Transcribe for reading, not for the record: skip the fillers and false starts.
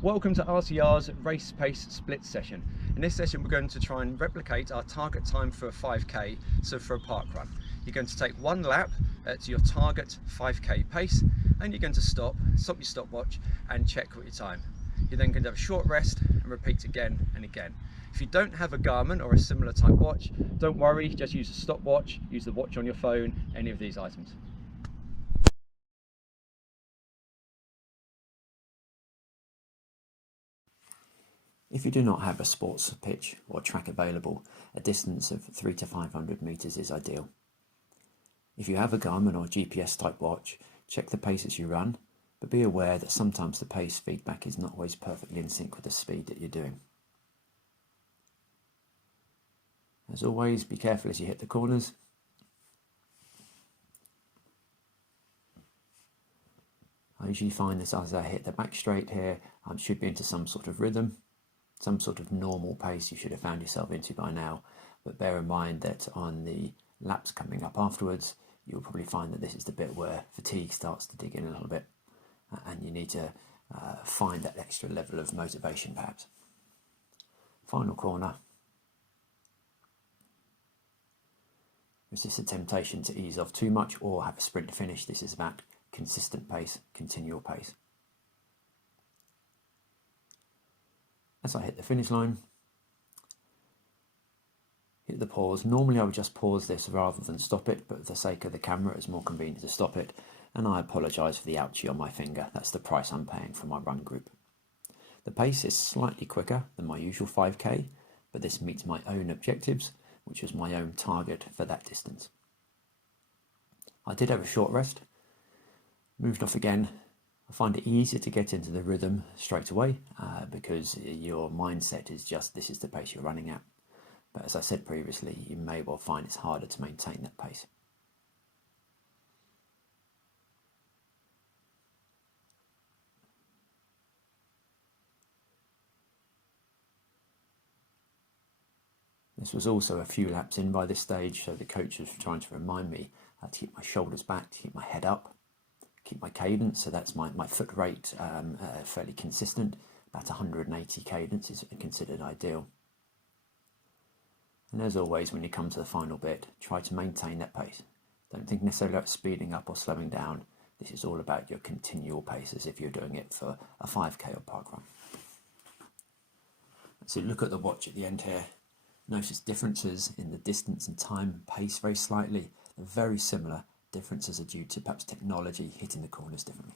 Welcome to RCR's Race Pace Split session. In this session we're going to try and replicate our target time for a 5k, so for a park run. You're going to take one lap at your target 5k pace and you're going to stop your stopwatch and check your time. You're then going to have a short rest and repeat again and again. If you don't have a Garmin or a similar type watch, don't worry, just use a stopwatch, use the watch on your phone, any of these items. If you do not have a sports pitch or track available, a distance of 300 to 500 metres is ideal. If you have a Garmin or GPS type watch, check the pace as you run, but be aware that sometimes the pace feedback is not always perfectly in sync with the speed that you're doing. As always, be careful as you hit the corners. I usually find this as I hit the back straight here, I should be into some sort of rhythm. Some sort of normal pace you should have found yourself into by now, but bear in mind that on the laps coming up afterwards, you'll probably find that this is the bit where fatigue starts to dig in a little bit, and you need to find that extra level of motivation perhaps. Final corner. Resist the temptation to ease off too much or have a sprint finish. This is about consistent pace, continual pace. As I hit the finish line, hit the pause. Normally I would just pause this rather than stop it, but for the sake of the camera it's more convenient to stop it, and I apologise for the ouchie on my finger. That's the price I'm paying for my run group. The pace is slightly quicker than my usual 5k, but this meets my own objectives, which was my own target for that distance. I did have a short rest, moved off again. I find it easier to get into the rhythm straight away because your mindset is just this is the pace you're running at. But as I said previously, you may well find it's harder to maintain that pace. This was also a few laps in by this stage, so the coach was trying to remind me to keep my shoulders back, to keep my head up, keep my cadence, so that's my foot rate fairly consistent. About 180 cadence is considered ideal. And as always, when you come to the final bit, try to maintain that pace. Don't think necessarily about speeding up or slowing down. This is all about your continual pace, as if you're doing it for a 5k or park run. So look at the watch at the end here. Notice differences in the distance and time and pace very slightly. They're very similar. Differences are due to perhaps technology hitting the corners differently.